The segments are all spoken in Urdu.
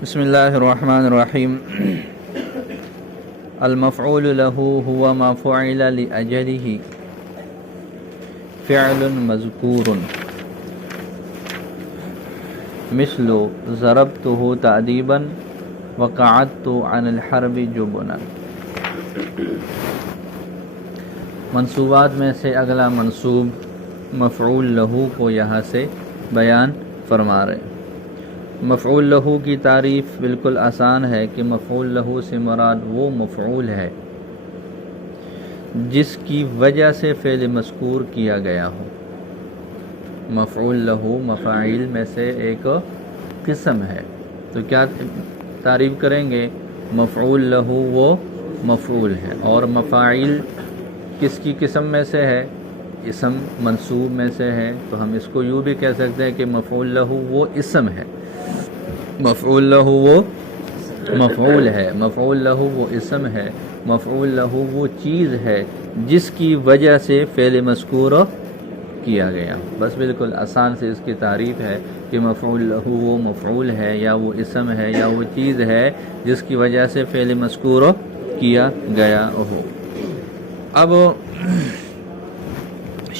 بسم اللہ الرحمن الرحیم المفعول له هو ما فعل لأجله فعل مذکور مثل ضربته تأدیبا وقعدت عن الحرب جبنا۔ منصوبات میں سے اگلا منصوب مفعول لہو کو یہاں سے بیان فرما رہے۔ مفعول لہو کی تعریف بالکل آسان ہے کہ مفعول لہو سے مراد وہ مفعول ہے جس کی وجہ سے فعل مذکور کیا گیا ہو۔ مفعول لہو مفاعیل میں سے ایک قسم ہے، تو کیا تعریف کریں گے؟ مفعول لہو وہ مفعول ہے، اور مفاعیل کس کی قسم میں سے ہے؟ اسم منصوب میں سے ہے، تو ہم اس کو یوں بھی کہہ سکتے ہیں کہ مفعول لہو وہ اسم ہے، مفعول لہو وہ مفعول ہے، مفعول لہو وہ اسم ہے، مفعول لہو وہ چیز ہے جس کی وجہ سے فعل مذکور کیا گیا۔ بس بالکل آسان سے اس کی تعریف ہے کہ مفعول لہو وہ مفعول ہے یا وہ اسم ہے یا وہ چیز ہے جس کی وجہ سے فعل مذکور کیا گیا ہو۔ اب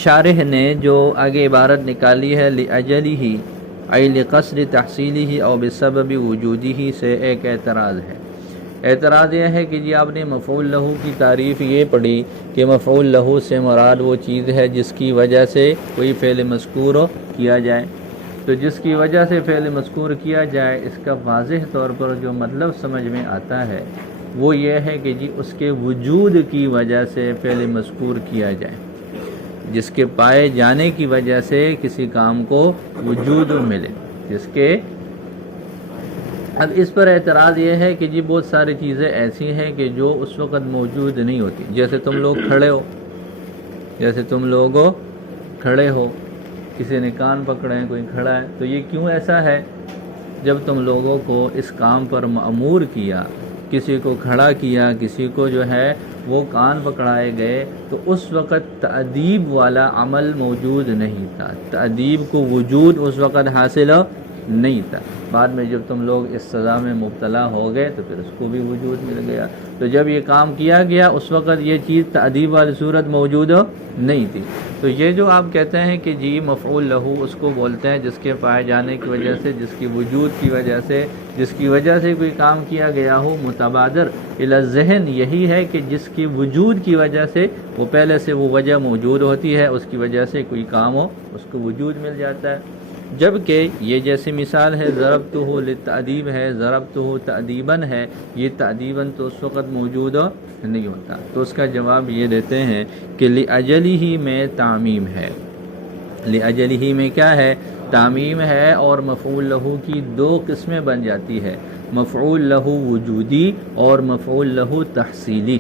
شارح نے جو آگے عبارت نکالی ہے لأجلہ ای لقصد تحصیلہ او بسبب وجودہ سے ایک اعتراض ہے۔ اعتراض یہ ہے کہ جی آپ نے مفعول لہو کی تعریف یہ پڑھی کہ مفعول لہو سے مراد وہ چیز ہے جس کی وجہ سے کوئی فعل مذکور کیا جائے، تو جس کی وجہ سے فعل مذکور کیا جائے اس کا واضح طور پر جو مطلب سمجھ میں آتا ہے وہ یہ ہے کہ جی اس کے وجود کی وجہ سے فعل مذکور کیا جائے، جس کے پائے جانے کی وجہ سے کسی کام کو وجود ملے، جس کے اب اس پر اعتراض یہ ہے کہ جی بہت ساری چیزیں ایسی ہیں کہ جو اس وقت موجود نہیں ہوتی، جیسے تم لوگ کھڑے ہو، کسی نے کان پکڑے ہیں، کوئی کھڑا ہے، تو یہ کیوں ایسا ہے؟ جب تم لوگوں کو اس کام پر مأمور کیا، کسی کو کھڑا کیا، کسی کو جو ہے وہ کان پکڑائے گئے، تو اس وقت تأدیب والا عمل موجود نہیں تھا، تأدیب کو وجود اس وقت حاصل نہیں تھا۔ بعد میں جب تم لوگ اس سزا میں مبتلا ہو گئے تو پھر اس کو بھی وجود مل گیا، تو جب یہ کام کیا گیا اس وقت یہ چیز تأدیب والی صورت موجود نہیں تھی۔ تو یہ جو آپ کہتے ہیں کہ جی مفعول لہو اس کو بولتے ہیں جس کے پائے جانے کی وجہ سے، جس کی وجود کی وجہ سے، جس کی وجہ سے کوئی کام کیا گیا ہو، متبادر الی الذہن یہی ہے کہ جس کی وجود کی وجہ سے وہ پہلے سے وہ وجہ موجود ہوتی ہے، اس کی وجہ سے کوئی کام ہو اس کو وجود مل جاتا ہے۔ جبکہ یہ جیسی مثال ہے ضربتہ للتأدیب ہے، ضربتہ تأدیباً ہے، یہ تأدیباً تو اس وقت موجود نہیں ہوتا، تو اس کا جواب یہ دیتے ہیں کہ لأجلہ میں تعمیم ہے، لأجلہ میں کیا ہے؟ تعمیم ہے، اور مفعول لہو کی دو قسمیں بن جاتی ہے، مفعول لہو وجودی اور مفعول لہو تحصیلی،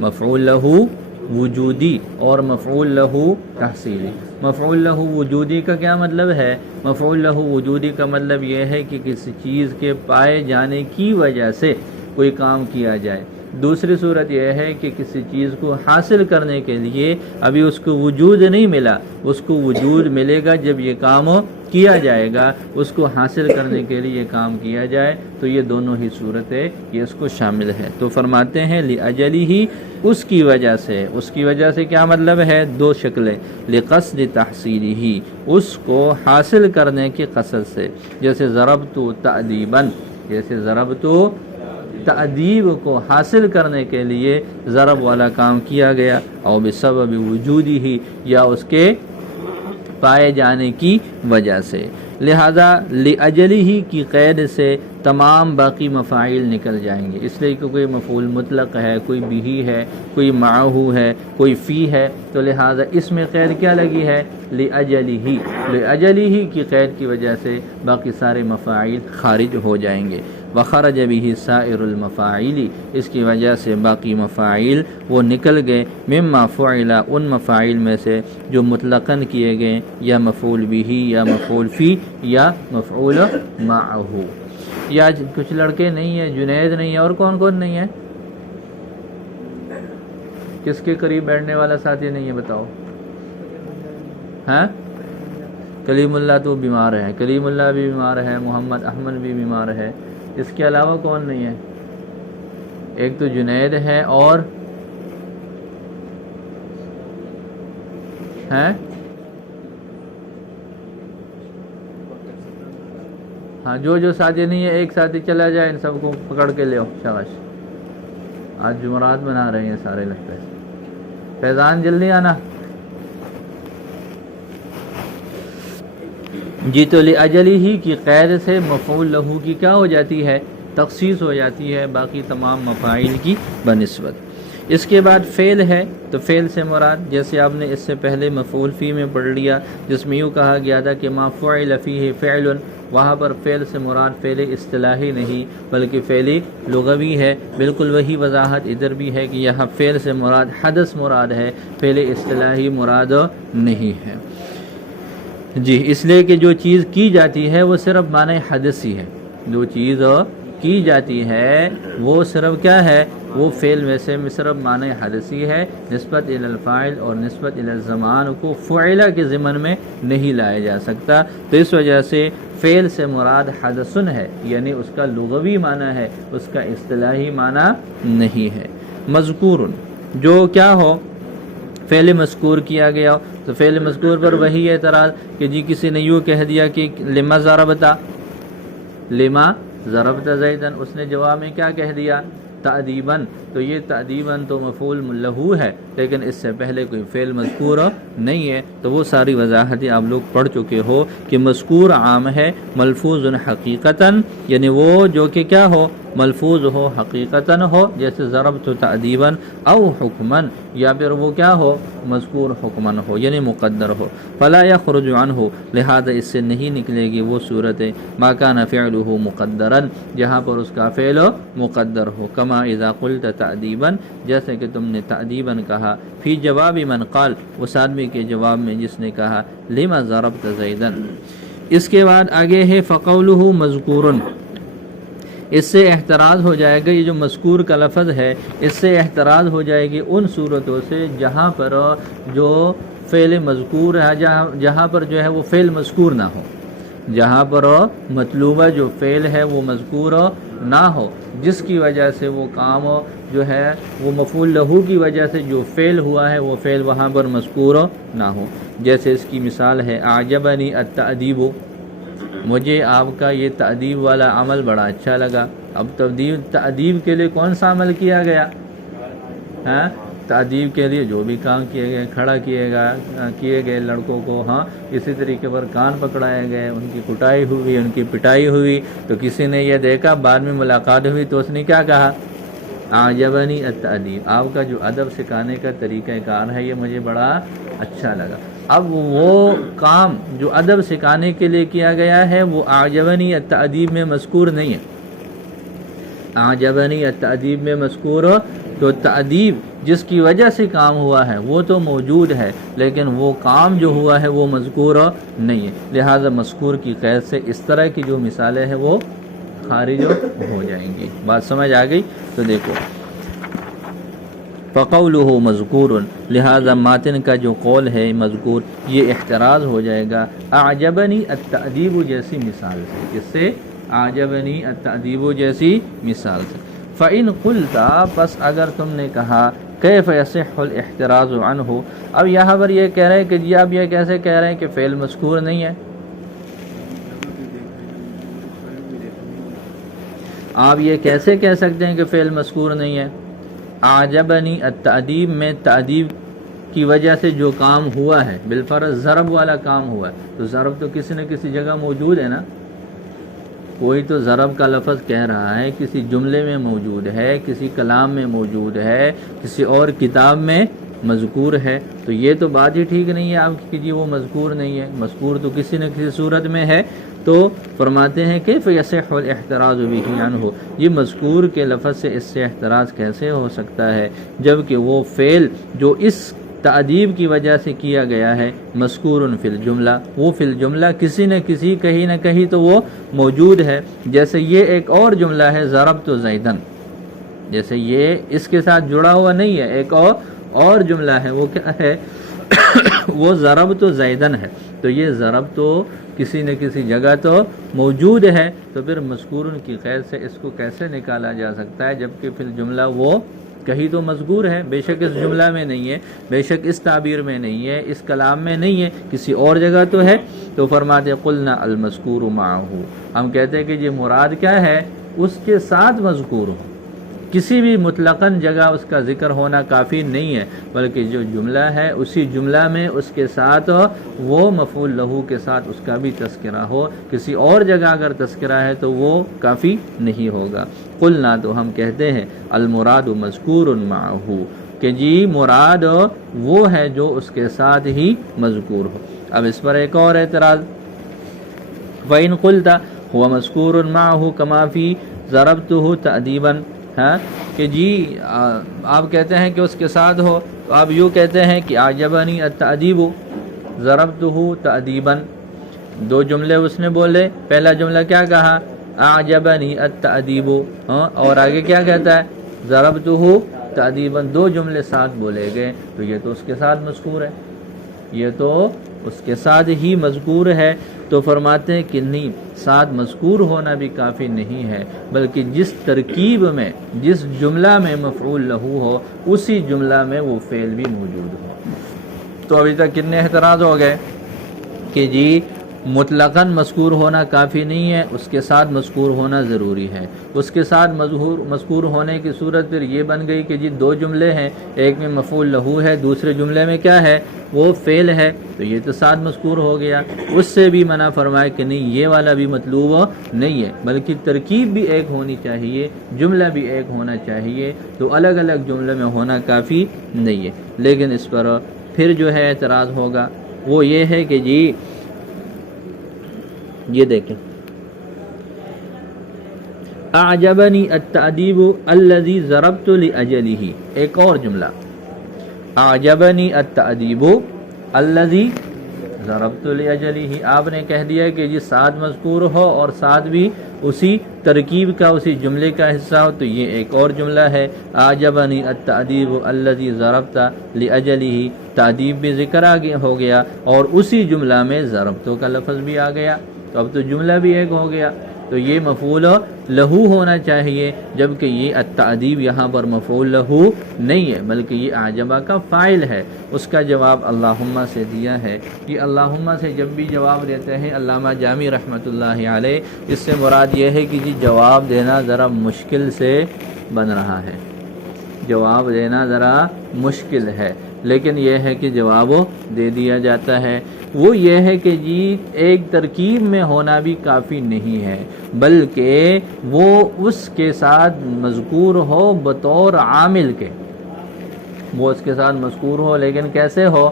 مفعول لہو وجودی اور مفعول لہو تحصیلی۔ مفعول لہو وجودی کا کیا مطلب ہے؟ مفعول لہو وجودی کا مطلب یہ ہے کہ کسی چیز کے پائے جانے کی وجہ سے کوئی کام کیا جائے۔ دوسری صورت یہ ہے کہ کسی چیز کو حاصل کرنے کے لیے ابھی اس کو وجود نہیں ملا، اس کو وجود ملے گا جب یہ کام کیا جائے گا، اس کو حاصل کرنے کے لیے کام کیا جائے، تو یہ دونوں ہی صورتیں یہ اس کو شامل ہے۔ تو فرماتے ہیں لأجلہ اس کی وجہ سے، اس کی وجہ سے کیا مطلب ہے؟ دو شکلیں، لقصد تحصیلہ اس کو حاصل کرنے کی قصد سے، جیسے ضربت تأدیباً، جیسے ضربت تأدیب کو حاصل کرنے کے لیے ضرب والا کام کیا گیا، اور بسبب وجودہ یا اس کے پائے جانے کی وجہ سے۔ لہذا لأجلہ کی قید سے تمام باقی مفاعیل نکل جائیں گے، اس لیے کہ کوئی مفعول مطلق ہے، کوئی بھی ہے، کوئی معہ ہے، کوئی فی ہے، تو لہذا اس میں قید کیا لگی ہے؟ لأجلہ، لأجلہ کی قید کی وجہ سے باقی سارے مفاعیل خارج ہو جائیں گے۔ وخرج به سائر المفاعیل، اس کی وجہ سے باقی مفاعیل وہ نکل گئے، مما فعل ان مفاعیل میں سے جو مطلقاً کیے گئے، یا مفعول به یا مفعول فی یا مفعول معہ۔ یا کچھ لڑکے نہیں ہیں، جنید نہیں ہے، اور کون کون نہیں ہے؟ کس کے قریب بیٹھنے والا ساتھی نہیں ہے بتاؤ؟ ہاں، کلیم اللہ تو بیمار ہے، کلیم اللہ بھی بیمار ہے، محمد احمد بھی بیمار ہے، اس کے علاوہ کون نہیں ہے؟ ایک تو جنید ہے اور ہے ہاں جو ساتھی نہیں ہے ایک ساتھی چلا جائے، ان سب کو پکڑ کے لے آؤ. شاباش، آج جمعرات بنا رہے ہیں سارے لگتا ہے. فیضان جلدی آنا. جی تو لأجلی ہی کی قید سے مفعول لہو کی کیا ہو جاتی ہے؟ تخصیص ہو جاتی ہے باقی تمام مفاعیل کی بنسبت. اس کے بعد فعل ہے تو فعل سے مراد جیسے آپ نے اس سے پہلے مفعول فی میں پڑھ لیا جس میں یوں کہا گیا تھا کہ ما فعل فیہ فعل، وہاں پر فعل سے مراد فعل اصطلاحی نہیں بلکہ فعل لغوی ہے. بالکل وہی وضاحت ادھر بھی ہے کہ یہاں فعل سے مراد حدث مراد ہے، فعل اصطلاحی مراد نہیں ہے. جی اس لیے کہ جو چیز کی جاتی ہے وہ صرف معنی حدثی ہے، جو چیز کی جاتی ہے وہ صرف کیا ہے؟ وہ فعل میں سے صرف معنی حدثی ہے، نسبت الی الفاعل اور نسبت الی الزمان کو فعلہ کے ضمن میں نہیں لایا جا سکتا. تو اس وجہ سے فعل سے مراد حدثن ہے، یعنی اس کا لغوی معنی ہے، اس کا اصطلاحی معنی نہیں ہے. مذکور جو کیا ہو فعل مذکور کیا گیا تو فعل مذکور پر وہی اعتراض کہ جی کسی نے یوں کہہ دیا کہ لما ضربت زیدن، اس نے جواب میں کیا کہہ دیا؟ تأدیباً. تو یہ تأدیباً تو مفعول لہو ہے لیکن اس سے پہلے کوئی فعل مذکور نہیں ہے. تو وہ ساری وضاحتیں آپ لوگ پڑھ چکے ہو کہ مذکور عام ہے، ملفوظ حقیقتاً یعنی وہ جو کہ کیا ہو؟ ملفوظ ہو، حقیقتاً ہو، جیسے ضربت تأدیباً او حکماً، یا پھر وہ کیا ہو؟ مذکور حکماً ہو یعنی مقدر ہو. فلا یخرج عنہ، لہذا اس سے نہیں نکلے گی وہ صورت ما کان فعلہ مقدراً جہاں پر اس کا فعل مقدر ہو. کما اذا قلت تأدیباً، جیسے کہ تم نے تأدیباً کہا فی جواب من قال، اس آدمی کے جواب میں جس نے کہا لما ضربت زیدن. اس کے بعد آگے ہے فقولہ مذکورن. اس سے احتراز ہو جائے گا، یہ جو مذکور کا لفظ ہے اس سے احتراز ہو جائے گی ان صورتوں سے جہاں پر جو فعل مذکور ہے جہاں پر جو ہے وہ فعل مذکور نہ ہو، جہاں پر مطلوبہ جو فعل ہے وہ مذکور نہ ہو، جس کی وجہ سے وہ کام جو ہے وہ مفعول لہو کی وجہ سے جو فعل ہوا ہے وہ فعل وہاں پر مذکور نہ ہو. جیسے اس کی مثال ہے اعجبنی التأدیب، مجھے آپ کا یہ تأدیب والا عمل بڑا اچھا لگا. اب تأدیب کے لیے کون سا عمل کیا گیا؟ ہاں تأدیب کے لیے جو بھی کام کیے گئے، کھڑا کیے گئے لڑکوں کو، ہاں اسی طریقے پر کان پکڑائے گئے، ان کی کٹائی ہوئی، ان کی پٹائی ہوئی. تو کسی نے یہ دیکھا، بعد میں ملاقات ہوئی تو اس نے کیا کہا؟ اعجبنی التأدیب، آپ کا جو ادب سکھانے کا طریقہ کار ہے یہ مجھے بڑا اچھا لگا. اب وہ کام جو ادب سکھانے کے لیے کیا گیا ہے وہ اعجبنی التأدیب میں مذکور نہیں ہے. اعجبنی التأدیب میں مذکور تو تأدیب جس کی وجہ سے کام ہوا ہے وہ تو موجود ہے لیکن وہ کام جو ہوا ہے وہ مذکور نہیں ہے. لہذا مذکور کی قید سے اس طرح کی جو مثالیں ہیں وہ خارج ہو جائیں گی. بات سمجھ آ گئی؟ تو دیکھو فقولہ مذکور، لہذا ماتن کا جو قول ہے مذکور، یہ احتراز ہو جائے گا اعجبنی التأدیب جیسی مثال سے. اس سے اعجبنی التأدیب جیسی مثال سے. فإن قلت، پس اگر تم نے کہا کیف یصح الاحتراز عنہ، اب یہاں پر یہ کہہ رہے ہیں کہ جی آپ یہ کیسے کہہ رہے ہیں کہ فعل مذکور نہیں ہے؟ آپ یہ کیسے کہہ سکتے ہیں کہ فعل مذکور نہیں ہے؟ اعجبنی التأدیب میں تأدیب کی وجہ سے جو کام ہوا ہے بالفرض ضرب والا کام ہوا ہے، تو ضرب تو کسی نہ کسی جگہ موجود ہے نا. کوئی تو ضرب کا لفظ کہہ رہا ہے، کسی جملے میں موجود ہے، کسی کلام میں موجود ہے، کسی اور کتاب میں مذکور ہے. تو یہ تو بات ہی ٹھیک نہیں ہے آپ کی جی وہ مذکور نہیں ہے. مذکور تو کسی نہ کسی صورت میں ہے. تو فرماتے ہیں کیف یصح الاحتراز بہ عنہ، یہ مذکور کے لفظ سے اس سے احتراز کیسے ہو سکتا ہے جبکہ وہ فعل جو اس تأدیب کی وجہ سے کیا گیا ہے مذکور فی الجملہ، وہ فی الجملہ کسی نہ کسی کہیں نہ کہیں تو وہ موجود ہے. جیسے یہ ایک اور جملہ ہے ضربت زیدن، جیسے یہ اس کے ساتھ جڑا ہوا نہیں ہے، ایک اور جملہ ہے وہ کیا ہے؟ وہ ضرب تو زیدن ہے، تو یہ ضرب تو کسی نہ کسی جگہ تو موجود ہے، تو پھر مذکور کی قید سے اس کو کیسے نکالا جا سکتا ہے، جبکہ پھر جملہ وہ کہیں تو مذکور ہے، بے شک اس جملہ میں نہیں ہے، بے شک اس تعبیر میں نہیں ہے، اس کلام میں نہیں ہے، کسی اور جگہ تو ہے۔ تو فرماتے قلنا المذکور معہ، ہم کہتے ہیں کہ یہ مراد کیا ہے، اس کے ساتھ مذکور ہو، کسی بھی مطلقاً جگہ اس کا ذکر ہونا کافی نہیں ہے، بلکہ جو جملہ ہے اسی جملہ میں اس کے ساتھ وہ مفعول لہو کے ساتھ اس کا بھی تذکرہ ہو، کسی اور جگہ اگر تذکرہ ہے تو وہ کافی نہیں ہوگا۔ قلنا تو ہم کہتے ہیں المراد مذکور معہ، کہ جی مراد وہ ہے جو اس کے ساتھ ہی مذکور ہو۔ اب اس پر ایک اور اعتراض، وَإِن قُلْتَ هُوَ مَذْكُورٌ مَعَهُ كَمَا فِي ضَرَبْتُهُ تَأْدِيبًا، کہ جی آپ کہتے ہیں کہ اس کے ساتھ ہو، تو آپ یوں کہتے ہیں کہ اعجبنی التأدیب ضربتہ تأدیبا، دو جملے اس نے بولے، پہلا جملہ کیا کہا، اعجبنی التأدیب، اور آگے کیا کہتا ہے، ضربتہ تأدیبا، دو جملے ساتھ بولے گئے، تو یہ تو اس کے ساتھ مذکور ہے، یہ تو اس کے ساتھ ہی مذکور ہے۔ تو فرماتے ہیں کہ نہیں، ساتھ مذکور ہونا بھی کافی نہیں ہے، بلکہ جس ترکیب میں، جس جملہ میں مفعول لہو ہو، اسی جملہ میں وہ فعل بھی موجود ہو۔ تو ابھی تک کتنے اعتراض ہو گئے کہ جی مطلقاً مذکور ہونا کافی نہیں ہے، اس کے ساتھ مذکور ہونا ضروری ہے۔ اس کے ساتھ مذکور ہونے کی صورت پھر یہ بن گئی کہ جی دو جملے ہیں، ایک میں مفعول لہو ہے، دوسرے جملے میں کیا ہے، وہ فعل ہے، تو یہ تو ساتھ مذکور ہو گیا۔ اس سے بھی منع فرمائے کہ نہیں، یہ والا بھی مطلوب نہیں ہے، بلکہ ترکیب بھی ایک ہونی چاہیے، جملہ بھی ایک ہونا چاہیے، تو الگ الگ جملے میں ہونا کافی نہیں ہے۔ لیکن اس پر پھر جو ہے اعتراض ہوگا، وہ یہ ہے کہ جی یہ دیکھیں، اعجبنی التأدیب الذی ضربت لأجلہ، ایک اور جملہ، اعجبنی التأدیب الذی ضربت لأجلہ، آپ نے کہہ دیا کہ جی ساتھ مذکور ہو اور ساتھ بھی اسی ترکیب کا، اسی جملے کا حصہ ہو، تو یہ ایک اور جملہ ہے، اعجبنی التأدیب الذی ضربت لأجلہ، تأدیب بھی ذکر ہو گیا اور اسی جملہ میں ضربتو کا لفظ بھی آ گیا، تو اب تو جملہ بھی ایک ہو گیا، تو یہ مفعول لہو ہونا چاہیے، جبکہ یہ التأدیب یہاں پر مفعول لہو نہیں ہے، بلکہ یہ اعجبہ کا فاعل ہے۔ اس کا جواب اللہم سے دیا ہے۔ یہ اللہم سے جب بھی جواب دیتے ہیں علامہ جامی رحمۃ اللہ علیہ، اس سے مراد یہ ہے کہ جی جواب دینا ذرا مشکل سے بن رہا ہے، جواب دینا ذرا مشکل ہے، لیکن یہ ہے کہ جواب دے دیا جاتا ہے۔ وہ یہ ہے کہ جی ایک ترکیب میں ہونا بھی کافی نہیں ہے، بلکہ وہ اس کے ساتھ مذکور ہو بطور عامل کے، وہ اس کے ساتھ مذکور ہو لیکن کیسے ہو،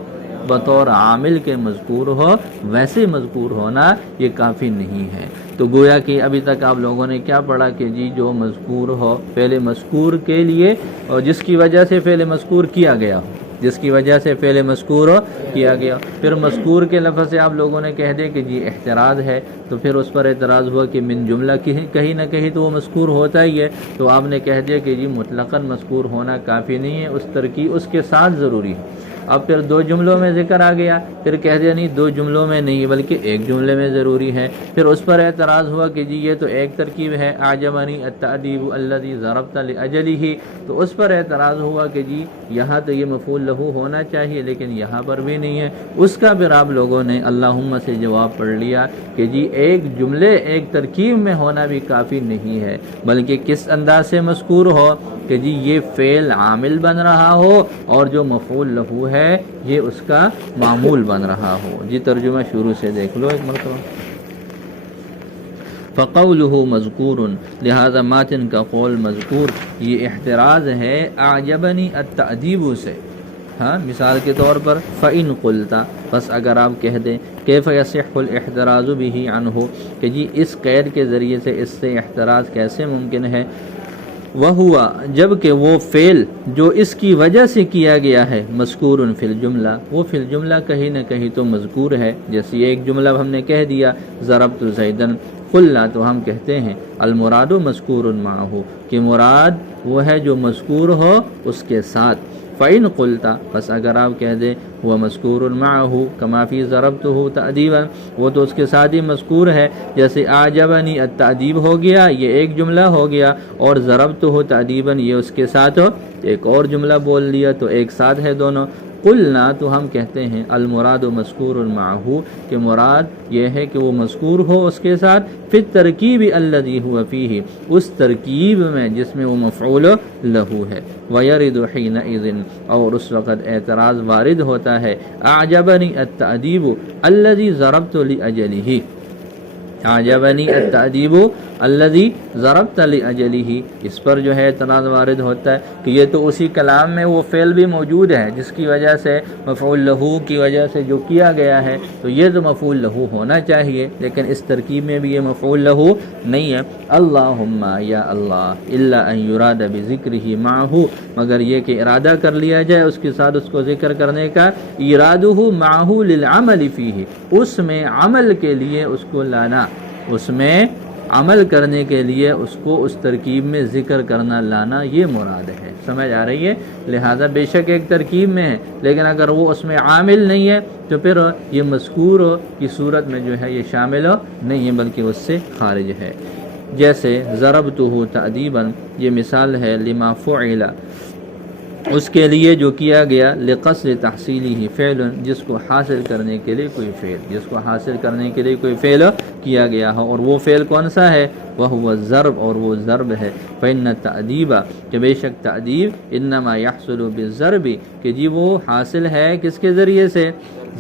بطور عامل کے مذکور ہو، ویسے مذکور ہونا یہ کافی نہیں ہے۔ تو گویا کہ ابھی تک آپ لوگوں نے کیا پڑھا کہ جی جو مذکور ہو فعل مذکور کے لیے، اور جس کی وجہ سے فعل مذکور کیا گیا ہو، جس کی وجہ سے فعل مذکور کیا گیا، پھر مذکور کے لفظ سے آپ لوگوں نے کہہ دیا کہ جی احتراز ہے، تو پھر اس پر اعتراض ہوا کہ من جملہ کہیں نہ کہیں تو وہ مذکور ہوتا ہی ہے، تو آپ نے کہہ دیا کہ جی مطلقاً مذکور ہونا کافی نہیں ہے، اس ترکیب اس کے ساتھ ضروری ہے۔ اب پھر دو جملوں میں ذکر آ گیا، پھر کہہ دیا نہیں دو جملوں میں نہیں بلکہ ایک جملے میں ضروری ہے، پھر اس پر اعتراض ہوا کہ جی یہ تو ایک ترکیب ہے، اعجبنی التأدیب الذی ضربت لأجلہ، تو اس پر اعتراض ہوا کہ جی یہاں تو یہ مفعول لہو ہونا چاہیے لیکن یہاں پر بھی نہیں ہے۔ اس کا پھر آپ لوگوں نے اللہم سے جواب پڑھ لیا کہ جی ایک جملے ایک ترکیب میں ہونا بھی کافی نہیں ہے، بلکہ کس انداز سے مذکور ہو کہ جی یہ فعل عامل بن رہا ہو اور جو مفعول لہو ہے یہ اس کا معمول بن رہا ہو۔ جی ترجمہ شروع سے دیکھ لو ایک مرتبہ۔ فقولہ مذکور، لہذا ماتن کا قول مذکور، یہ احتراز ہے اعجبنی التأدیب سے۔ ہاں مثال کے طور پر فَإِن قُلْتَ، بس اگر آپ کہہ دیں کیف یصح الاحتراز بہ عنہ، کہ جی اس قید کے ذریعے سے اس سے احتراز کیسے ممکن ہے، وَهُوَ، جبکہ وہ فعل جو اس کی وجہ سے کیا گیا ہے مذکور فی الجملہ، وہ فی الجملہ کہیں نہ کہیں تو مذکور ہے، جیسے ایک جملہ ہم نے کہہ دیا ضربت زیدن، قلنا تو ہم کہتے ہیں المراد مذکور معہ، کہ مراد وہ ہے جو مذکور ہو اس کے ساتھ، فَإِنْ قُلْتَ بس اگر آپ کہہ دیں وہ مذکور معه کما فی ضربته تأدیبا وہ تو اس کے ساتھ ہی مذکور ہے، جیسے اعجبنی التأدیب ہو گیا یہ ایک جملہ ہو گیا، اور ضربته تأدیبا یہ اس کے ساتھ ایک اور جملہ بول لیا، تو ایک ساتھ ہے دونوں۔ قلنا تو ہم کہتے ہیں المراد مذکور معه کہ مراد یہ ہے کہ وہ مذکور ہو اس کے ساتھ، فی الترکیب الذی هو فیہ اس ترکیب میں جس میں وہ مفعول لہ ہے، ویرد حینئذ اور اس وقت اعتراض وارد ہوتا ہے، اعجبنی التأدیب الذی ضربت لأجلہ، اعجبنی التأدیب الذی ضربت لأجلہ، اس پر جو ہے اعتراض وارد ہوتا ہے کہ یہ تو اسی کلام میں وہ فعل بھی موجود ہے جس کی وجہ سے مفعول لہ کی وجہ سے جو کیا گیا ہے، تو یہ تو مفعول لہ ہونا چاہیے، لیکن اس ترکیب میں بھی یہ مفعول لہ نہیں ہے۔ اللہم یا اللہ الا ان یراد بذکرہ معہ مگر یہ کہ ارادہ کر لیا جائے اس کے ساتھ اس کو ذکر کرنے کا، ارادہ معہ للعمل فیہ اس میں عمل کے لیے اس کو لانا، اس میں عمل کرنے کے لیے اس کو اس ترکیب میں ذکر کرنا لانا، یہ مراد ہے۔ سمجھ آ رہی ہے؟ لہذا بے شک ایک ترکیب میں ہے، لیکن اگر وہ اس میں عامل نہیں ہے تو پھر یہ مذکور کی صورت میں جو ہے یہ شامل نہیں ہے بلکہ اس سے خارج ہے۔ جیسے ضربتہ تأدیبا یہ مثال ہے لما فعل اس کے لیے جو کیا گیا، لقصد تحصیلہ فعل جس کو حاصل کرنے کے لیے کوئی فعل، جس کو حاصل کرنے کے لیے کوئی فعل کیا گیا ہو، اور وہ فعل کون سا ہے؟ وہو ضرب اور وہ ضرب ہے۔ فإن التأدیب کہ بے شک تأدیب انما یحصل بالضرب کہ جی وہ حاصل ہے کس کے ذریعے سے؟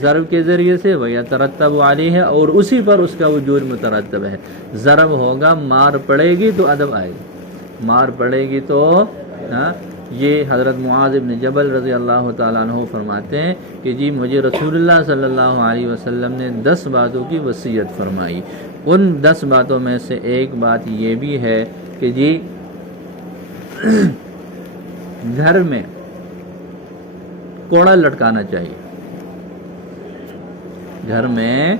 ضرب کے ذریعے سے، ویترتب علیہ اور اسی پر اس کا وجود مترتب ہے۔ ضرب ہوگا مار پڑے گی تو ادب آئے گی، مار پڑے گی تو یہ حضرت معاذ بن جبل رضی اللہ تعالیٰ عنہ فرماتے ہیں کہ جی مجھے رسول اللہ صلی اللہ علیہ وسلم نے 10 باتوں کی وصیت فرمائی، ان 10 باتوں میں سے ایک بات یہ بھی ہے کہ جی گھر میں کوڑا لٹکانا چاہیے، گھر میں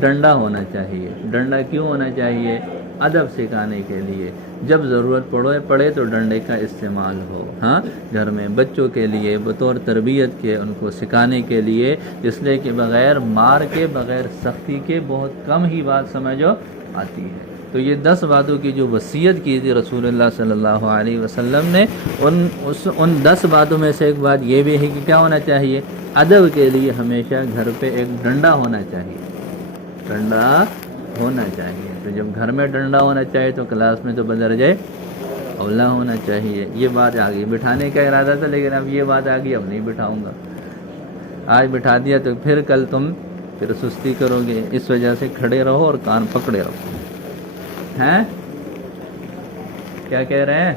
ڈنڈا ہونا چاہیے۔ ڈنڈا کیوں ہونا چاہیے؟ ادب سکھانے کے لیے، جب ضرورت پڑے تو ڈنڈے کا استعمال ہو، ہاں گھر میں بچوں کے لیے بطور تربیت کے ان کو سکھانے کے لیے، اس لیے کہ بغیر مار کے بغیر سختی کے بہت کم ہی بات سمجھو آتی ہے۔ تو یہ 10 باتوں کی جو وصیت کی تھی رسول اللہ صلی اللہ علیہ وسلم نے، ان 10 باتوں میں سے ایک بات یہ بھی ہے کہ کیا ہونا چاہیے؟ ادب کے لیے ہمیشہ گھر پہ ایک ڈنڈا ہونا چاہیے، ڈنڈا ہونا چاہیے۔ تو جب گھر میں ڈنڈا ہونا چاہیے تو کلاس میں تو بدرجہ اولا ہونا چاہیے۔ یہ بات آ گئی، بٹھانے کا ارادہ تھا لیکن اب یہ بات آ گئی، اب نہیں بٹھاؤں گا۔ آج بٹھا دیا تو پھر کل تم پھر سستی کرو گے، اس وجہ سے کھڑے رہو اور کان پکڑے رہو۔ ہیں کیا کہہ رہے ہیں؟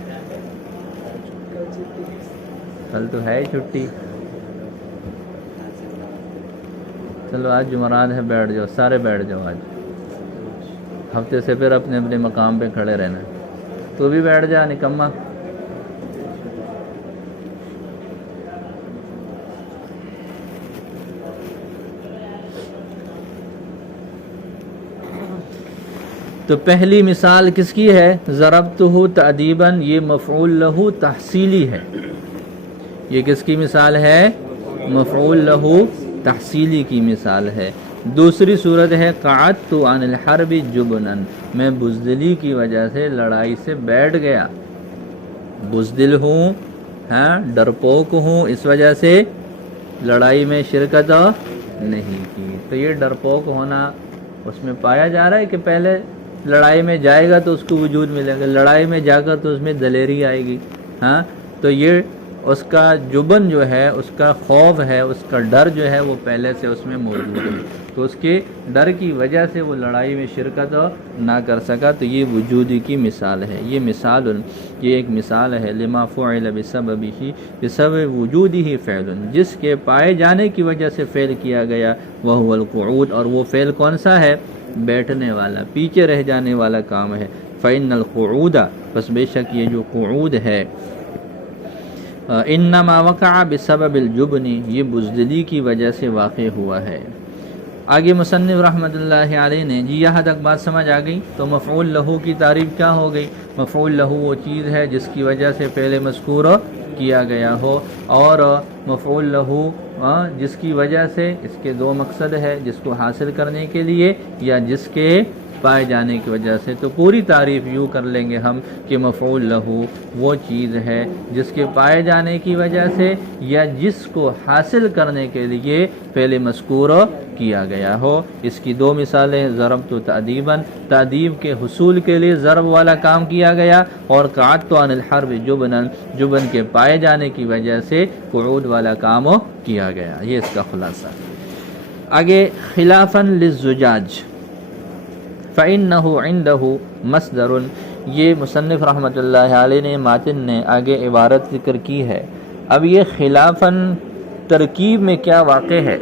کل تو ہے ہی چھٹی۔ چلو آج جمعرات ہے، بیٹھ جاؤ، سارے بیٹھ جاؤ آج، ہفتے سے پھر اپنے اپنے مقام پہ کھڑے رہنا۔ تو بھی بیٹھ جا نکما۔ تو پہلی مثال کس کی ہے؟ ضربتہ تأدیبا، یہ مفعول لہ تحصیلی ہے۔ یہ کس کی مثال ہے؟ مفعول لہ تحصیلی کی مثال ہے۔ دوسری صورت ہے قعدت عن الحرب جبنا، میں بزدلی کی وجہ سے لڑائی سے بیٹھ گیا، بزدل ہوں، ہاں ڈرپوک ہوں، اس وجہ سے لڑائی میں شرکت نہیں کی۔ تو یہ ڈرپوک ہونا اس میں پایا جا رہا ہے کہ پہلے لڑائی میں جائے گا تو اس کو وجود ملے گا، لڑائی میں جا کر تو اس میں دلیری آئے گی، ہاں تو یہ اس کا جبن جو ہے، اس کا خوف ہے، اس کا ڈر جو ہے وہ پہلے سے اس میں موجود ہے، تو اس کے ڈر کی وجہ سے وہ لڑائی میں شرکت نہ کر سکا، تو یہ وجودی کی مثال ہے۔ یہ مثال، یہ ایک مثال ہے لما فعل بسببہ، بسبب وجودہ فعل، جس کے پائے جانے کی وجہ سے فعل کیا گیا، وہو القعود، اور وہ فعل کون سا ہے؟ بیٹھنے والا، پیچھے رہ جانے والا کام ہے۔ فإن القعود، بس بے شک یہ جو قعود ہے، انما وقع بسبب الجبن، یہ بزدلی کی وجہ سے واقع ہوا ہے۔ آگے مصنف رحمۃ اللہ علیہ نے جی یہاں تک بات سمجھ آ گئی۔ تو مفعول لہ کی تعریف کیا ہو گئی؟ مفعول لہ وہ چیز ہے جس کی وجہ سے پہلے مذکور کیا گیا ہو، اور مفعول لہو جس کی وجہ سے، اس کے دو مقصد ہے، جس کو حاصل کرنے کے لیے یا جس کے پائے جانے کی وجہ سے۔ تو پوری تعریف یوں کر لیں گے ہم کہ مفعول لہو وہ چیز ہے جس کے پائے جانے کی وجہ سے یا جس کو حاصل کرنے کے لیے پہلے مذکور کیا گیا ہو۔ اس کی دو مثالیں، ضربت تأدیباً، تأدیب کے حصول کے لیے ضرب والا کام کیا گیا، اور قعدت عن الحرب جبناً، جبن کے پائے جانے کی وجہ سے قعود والا کام کیا گیا۔ یہ اس کا خلاصہ۔ آگے خلافاً للزجاج فإنه عنده مصدر، یہ مصنف رحمۃ اللہ علیہ نے ماتن نے آگے عبارت ذکر کی ہے۔ اب یہ خلافاً ترکیب میں کیا واقع ہے،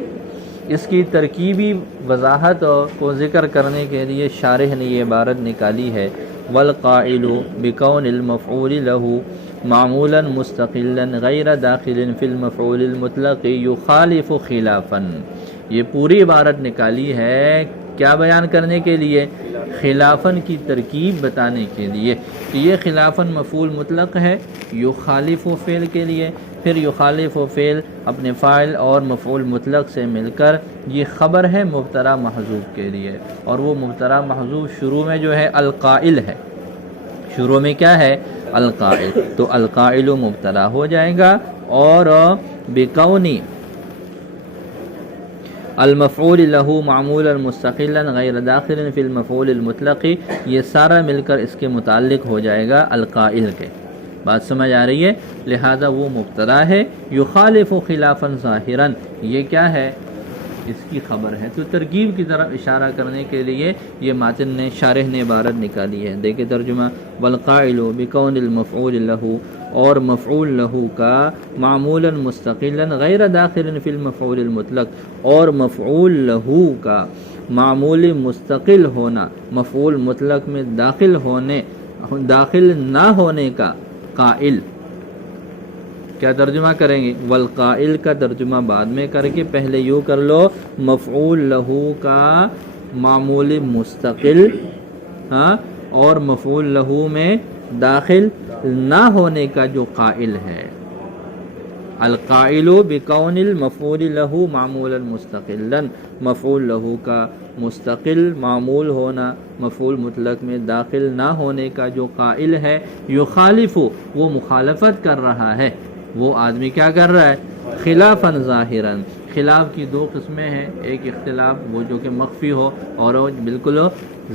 اس کی ترکیبی وضاحت کو ذکر کرنے کے لیے شارح نے یہ عبارت نکالی ہے، والقائل بکون المفعول له معمولا مستقلا غیر داخل فی المفعول المطلق یخالف خلافاً۔ یہ پوری عبارت نکالی ہے کیا بیان کرنے کے لیے؟ خلافاً کی ترکیب بتانے کے لیے کہ یہ خلافاً مفعول مطلق ہے یخالف و فعل کے لیے، پھر یخالف و فعل اپنے فاعل اور مفعول مطلق سے مل کر یہ خبر ہے مبتدا محذوف کے لیے، اور وہ مبتدا محذوف شروع میں جو ہے القائل ہے، شروع میں کیا ہے؟ القائل، تو القائل مبتدا ہو جائے گا، اور بکونی المفعول له معمولا مستقلا غیر داخل فی المفعول المطلق، یہ سارا مل کر اس کے متعلق ہو جائے گا القائل کے۔ بات سمجھ آ رہی ہے؟ لہذا وہ مبتدا ہے، یخالف خلافا ظاہرا، یہ کیا ہے؟ اس کی خبر ہے۔ تو ترکیب کی طرف اشارہ کرنے کے لیے یہ ماتن نے، شارح نے عبارت نکالی ہے۔ دیکھیں ترجمہ، والقائل بکون المفعول له، اور مفعول لہو کا معمولا مستقلا غیر داخل فی المفعول المطلق، اور مفعول لہو کا معمول مستقل ہونا، مفعول مطلق میں داخل نہ ہونے کا قائل۔ کیا ترجمہ کریں گے؟ والقائل کا ترجمہ بعد میں کر کے پہلے یوں کر لو، مفعول لہو کا معمول مستقل اور مفعول لہو میں داخل نہ ہونے کا جو قائل ہے۔ القائل بکون المفعول له معمولا مستقلا، مفعول لہو کا مستقل معمول ہونا، مفعول مطلق میں داخل نہ ہونے کا جو قائل ہے، یخالف، وہ مخالفت کر رہا ہے، وہ آدمی کیا کر رہا ہے؟ خلافاً ظاہراً۔ خلاف کی دو قسمیں ہیں، ایک اختلاف وہ جو کہ مخفی ہو، اور بالکل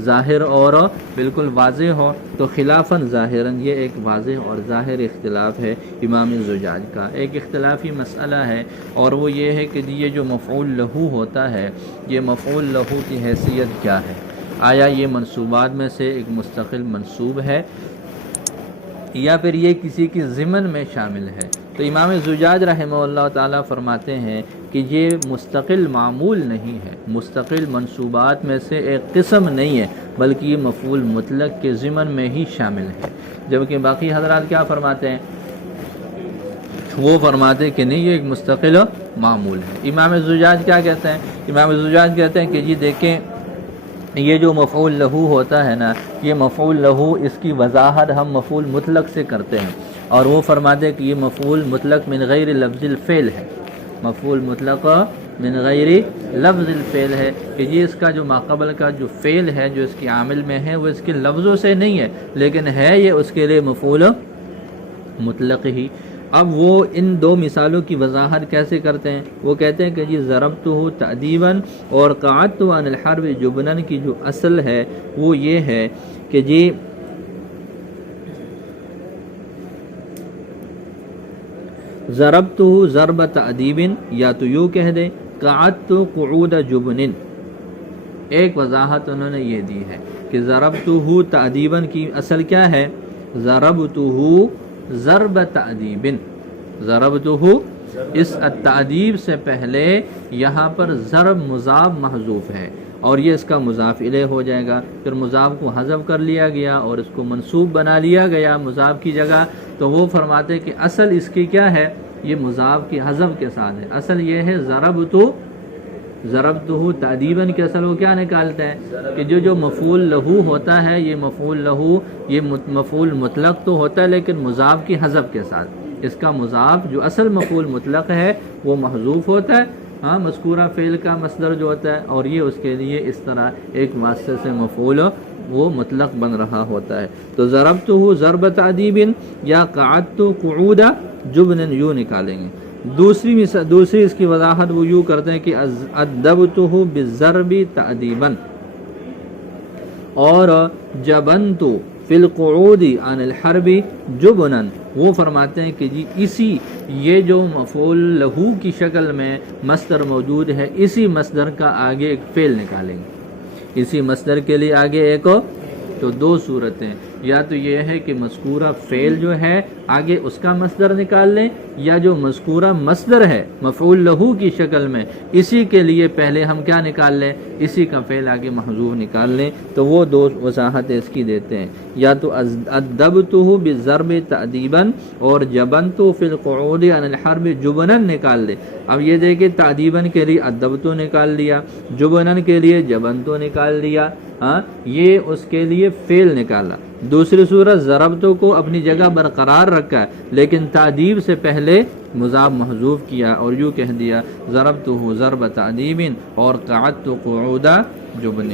ظاہر اور بالکل واضح ہو، تو خلافاً ظاہراً یہ ایک واضح اور ظاہر اختلاف ہے امام زجاج کا۔ ایک اختلافی مسئلہ ہے، اور وہ یہ ہے کہ یہ جو مفعول لہو ہوتا ہے، یہ مفعول لہو کی حیثیت کیا ہے؟ آیا یہ منصوبات میں سے ایک مستقل منصوب ہے، یا پھر یہ کسی کی ضمن میں شامل ہے؟ تو امام زجاج رحمہ اللہ تعالیٰ فرماتے ہیں کہ یہ مستقل معمول نہیں ہے، مستقل منصوبات میں سے ایک قسم نہیں ہے، بلکہ یہ مفعول مطلق کے ضمن میں ہی شامل ہے۔ جبکہ باقی حضرات کیا فرماتے ہیں؟ وہ فرماتے ہیں کہ نہیں، یہ ایک مستقل معمول ہے۔ امام زجاج کیا کہتے ہیں؟ امام زجاج کہتے ہیں کہ جی دیکھیں، یہ جو مفعول لہو ہوتا ہے نا، یہ مفعول لہو، اس کی وضاحت ہم مفعول مطلق سے کرتے ہیں، اور وہ فرماتے ہیں کہ یہ مفعول مطلق من غیر لفظ الفعل ہے، مفعول مطلق من غیر لفظ الفعل ہے، کہ یہ اس کا جو ماقبل کا جو فعل ہے، جو اس کے عامل میں ہے، وہ اس کے لفظوں سے نہیں ہے، لیکن ہے یہ اس کے لیے مفعول مطلق ہی۔ اب وہ ان دو مثالوں کی وضاحت کیسے کرتے ہیں؟ وہ کہتے ہیں کہ جی ضربتہ تأدیباً اور قعدت عن الحرب جبناً کی جو اصل ہے وہ یہ ہے کہ جی ضربتہ ضرب تأدیب، یا تو یوں کہہ دیں قعدت قعود جبن۔ ایک وضاحت انہوں نے یہ دی ہے کہ ضربتہ تأدیباً کی اصل کیا ہے؟ ضربتہ ضرب تأدیب، ضربتہ، اس التأدیب سے پہلے یہاں پر ضرب مضاف محذوف ہے، اور یہ اس کا مضاف الیہ ہو جائے گا، پھر مضاف کو حذف کر لیا گیا اور اس کو منصوب بنا لیا گیا مضاف کی جگہ۔ تو وہ فرماتے کہ اصل اس کی کیا ہے؟ یہ مضاف کی حذف کے ساتھ ہے۔ اصل یہ ہے ضربتہ تأدیباً کی اصل وہ کیا نکالتے ہیں کہ جو مفعول لہو ہوتا ہے، یہ مفعول لہو، یہ مفعول مطلق تو ہوتا ہے لیکن مضاف کی حذف کے ساتھ، اس کا مضاف جو اصل مفعول مطلق ہے وہ محذوف ہوتا ہے، ہاں مذکورہ فعل کا مصدر جو ہوتا ہے، اور یہ اس کے لیے اس طرح ایک واسطے سے مفعول وہ مطلق بن رہا ہوتا ہے۔ تو ضربتہ ضرب تعدیب یا قعدت قعود جبن یوں نکالیں گے۔ دوسری اس کی وضاحت وہ یوں کرتے ہیں کہ ادبتہ بالضرب تعدیبا، اور جبنت فی القعود عن الحرب جبنا، وہ فرماتے ہیں کہ جی اسی یہ جو مفعول لہو کی شکل میں مصدر موجود ہے، اسی مصدر کا آگے ایک فعل نکالیں گے، اسی مصدر کے لیے آگے ایک تو دو صورتیں، یا تو یہ ہے کہ مذکورہ فعل جو ہے آگے اس کا مصدر نکال لیں، یا جو مذکورہ مصدر ہے مفعول لہو کی شکل میں اسی کے لیے پہلے ہم کیا نکال لیں، اسی کا فعل آگے محذوف نکال لیں۔ تو وہ دو وضاحتیں اس کی دیتے ہیں، یا تو ادبتہ بالضرب تعدیبا اور جبنت فی القعود عن الحرب جبنا نکال لیں۔ اب یہ دیکھیں تعدیباً کے لیے ادبتو نکال لیا، جبنن کے لیے جبنتو نکال لیا، ہاں یہ اس کے لیے فعل نکالا۔ دوسری صورت ضربتو کو اپنی جگہ برقرار رکھا ہے لیکن تعدیب سے پہلے مضاف محذوف کیا اور یوں کہہ دیا ضربتہ ضرب تعدیب اور قعدت قعود جبن۔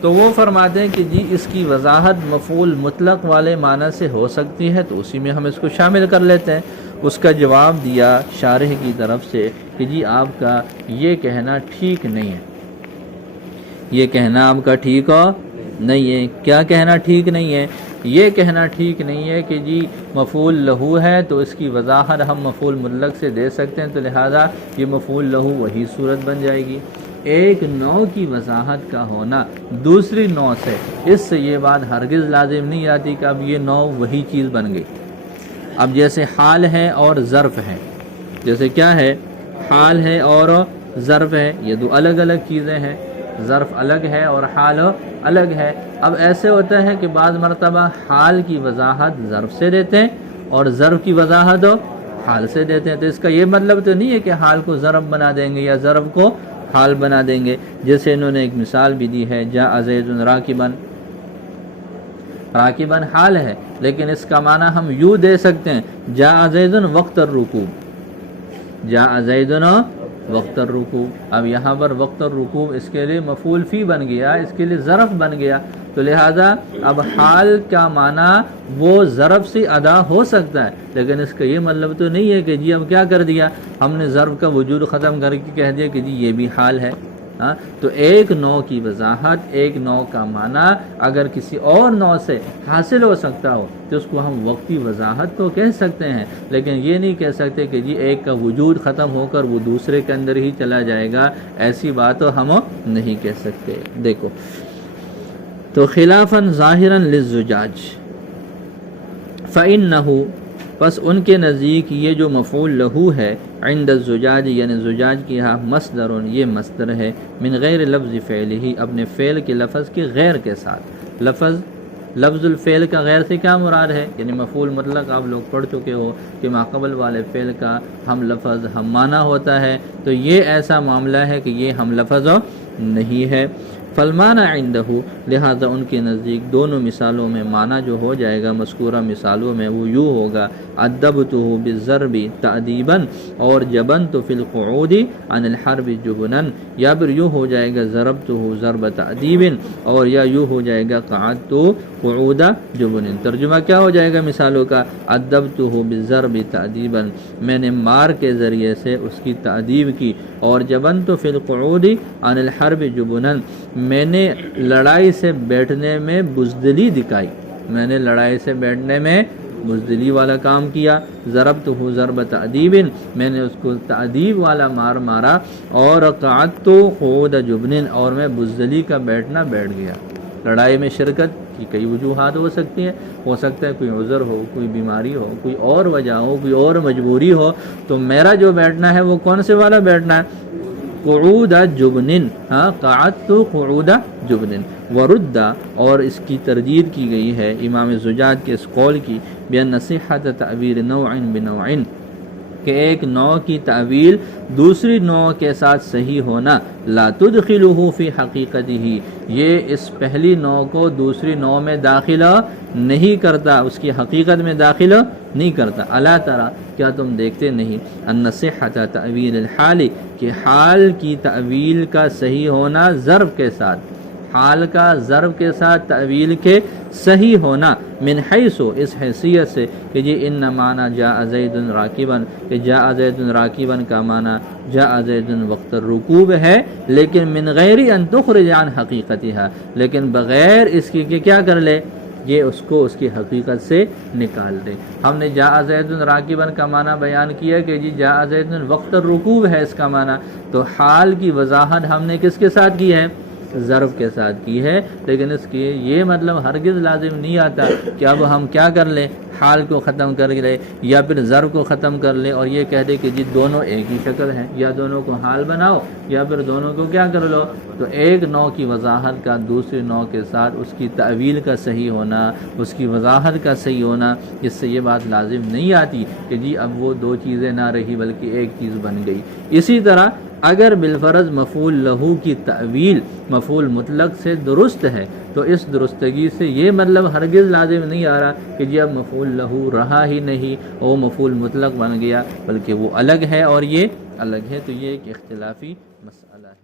تو وہ فرماتے ہیں کہ جی اس کی وضاحت مفعول مطلق والے معنی سے ہو سکتی ہے، تو اسی میں ہم اس کو شامل کر لیتے ہیں۔ اس کا جواب دیا شارح کی طرف سے کہ جی آپ کا یہ کہنا ٹھیک نہیں ہے، یہ کہنا آپ کا ٹھیک ہو نہیں ہے۔ کیا کہنا ٹھیک نہیں ہے؟ یہ کہنا ٹھیک نہیں ہے کہ جی مفعول لہو ہے تو اس کی وضاحت ہم مفعول مطلق سے دے سکتے ہیں، تو لہذا یہ مفعول لہو وہی صورت بن جائے گی۔ ایک نوع کی وضاحت کا ہونا دوسری نوع سے، اس سے یہ بات ہرگز لازم نہیں آتی کہ اب یہ نوع وہی چیز بن گئی۔ اب جیسے حال ہے اور ظرف ہے، جیسے کیا ہے، حال ہے اور ظرف ہے، یہ دو الگ الگ چیزیں ہیں، ظرف الگ ہے اور حال الگ ہے۔ اب ایسے ہوتا ہے کہ بعض مرتبہ حال کی وضاحت ظرف سے دیتے ہیں اور ظرف کی وضاحت حال سے دیتے ہیں، تو اس کا یہ مطلب تو نہیں ہے کہ حال کو ظرف بنا دیں گے یا ظرف کو حال بنا دیں گے۔ جیسے انہوں نے ایک مثال بھی دی ہے، جاء زید راکبا، راکبا حال ہے لیکن اس کا معنی ہم یوں دے سکتے ہیں جاء زید وقت الرکوب، جاء زید وقت الرکوب۔ اب یہاں پر وقت الرکوب اس کے لیے مفعول فی بن گیا، اس کے لیے ظرف بن گیا، تو لہذا اب حال کا معنی وہ ظرف سے ادا ہو سکتا ہے لیکن اس کا یہ مطلب تو نہیں ہے کہ جی اب کیا کر دیا ہم نے ظرف کا وجود ختم کر کے کہہ دیا کہ جی یہ بھی حال ہے۔ ہاں تو ایک نوع کی وضاحت، ایک نوع کا معنی اگر کسی اور نوع سے حاصل ہو سکتا ہو تو اس کو ہم وقتی وضاحت تو کہہ سکتے ہیں، لیکن یہ نہیں کہہ سکتے کہ جی ایک کا وجود ختم ہو کر وہ دوسرے کے اندر ہی چلا جائے گا، ایسی بات تو ہم نہیں کہہ سکتے۔ دیکھو تو خلافاً ظاہراً للزجاج فإنہ، پس ان کے نزدیک یہ جو مفعول لہو ہے عند الزجاج یعنی زجاج کی ہاں مصدر، یہ مصدر ہے من غیر لفظ فعلہ، اپنے فعل کے لفظ کے غیر کے ساتھ۔ لفظ الفعل کا غیر سے کیا مراد ہے؟ یعنی مفعول مطلق آپ لوگ پڑھ چکے ہو کہ ماقبل والے فعل کا ہم لفظ ہم معنی ہوتا ہے، تو یہ ایسا معاملہ ہے کہ یہ ہم لفظ نہیں ہے۔ فالمعنی عندہ، لہذا ان کے نزدیک دونوں مثالوں میں معنی جو ہو جائے گا مذکورہ مثالوں میں وہ یوں ہوگا ادبتہ بالضرب تعدیبا اور جبنت فی القعود عن الحرب جبنا، یا پھر یوں ہو جائے گا ضربتہ ضرب تعدیب اور یا یوں ہو جائے گا قعدت قعود جبن۔ ترجمہ کیا ہو جائے گا مثالوں کا؟ ادبتہ بالضرب تعدیبا، میں نے مار کے ذریعے سے اس کی تعدیب کی، اور جبنت فی القعود عن الحرب جبنا، میں نے لڑائی سے بیٹھنے میں بزدلی دکھائی، میں نے لڑائی سے بیٹھنے میں بزدلی والا کام کیا۔ ضربتہ ضرب تعدیب، میں نے اس کو تعدیب والا مار مارا، اور قعدت قعود جبن، اور میں بزدلی کا بیٹھنا بیٹھ گیا۔ لڑائی میں شرکت کی کئی وجوہات ہو سکتی ہیں، ہو سکتا ہے کوئی عذر ہو، کوئی بیماری ہو، کوئی اور وجہ ہو، کوئی اور مجبوری ہو، تو میرا جو بیٹھنا ہے وہ کون سے والا بیٹھنا ہے؟ قعود جبن، ہاں قعدت قعود جبن۔ ورد، اور اس کی تردید کی گئی ہے امام زجاج کے اس قول کی، بأن صحت تعبیر نوع بنوع، کہ ایک نوع کی تعویل دوسری نوع کے ساتھ صحیح ہونا لا تدخلہ فی حقیقتہ، یہ اس پہلی نوع کو دوسری نوع میں داخلہ نہیں کرتا، اس کی حقیقت میں داخلہ نہیں کرتا۔ الا ترى، کیا تم دیکھتے نہیں، ان صحت تعویل الحال، کہ حال کی تعویل کا صحیح ہونا ظرف کے ساتھ، حال کا ظرف کے ساتھ تعویل کے صحیح ہونا، من حیث، اس حیثیت سے کہ جی ان معنی جاء زید راکبا، کہ جاء زید راکبا کا معنی جاء زید وقت الرکوب ہے، لیکن من غیر ان تخرج عن حقیقتها، لیکن بغیر اس کی کہ کیا کر لے، یہ اس کو اس کی حقیقت سے نکال دے۔ ہم نے جاء زید راکبا کا معنی بیان کیا کہ جی جاء زید وقت الرکوب ہے اس کا معنی، تو حال کی وضاحت ہم نے کس کے ساتھ کی ہے، ظرف کے ساتھ کی ہے، لیکن اس کی یہ مطلب ہرگز لازم نہیں آتا کہ اب ہم کیا کر لیں، حال کو ختم کر لیں یا پھر ظرف کو ختم کر لیں اور یہ کہہ دے کہ جی دونوں ایک ہی شکل ہیں، یا دونوں کو حال بناؤ یا پھر دونوں کو کیا کر لو۔ تو ایک نوع کی وضاحت کا دوسری نوع کے ساتھ اس کی تعویل کا صحیح ہونا، اس کی وضاحت کا صحیح ہونا، اس سے یہ بات لازم نہیں آتی کہ جی اب وہ دو چیزیں نہ رہی بلکہ ایک چیز بن گئی۔ اسی طرح اگر بالفرض مفعول لہو کی تعویل مفعول مطلق سے درست ہے تو اس درستگی سے یہ مطلب ہرگز لازم نہیں آ رہا کہ جی اب مفعول لہو رہا ہی نہیں، وہ مفعول مطلق بن گیا، بلکہ وہ الگ ہے اور یہ الگ ہے، تو یہ ایک اختلافی مسئلہ ہے۔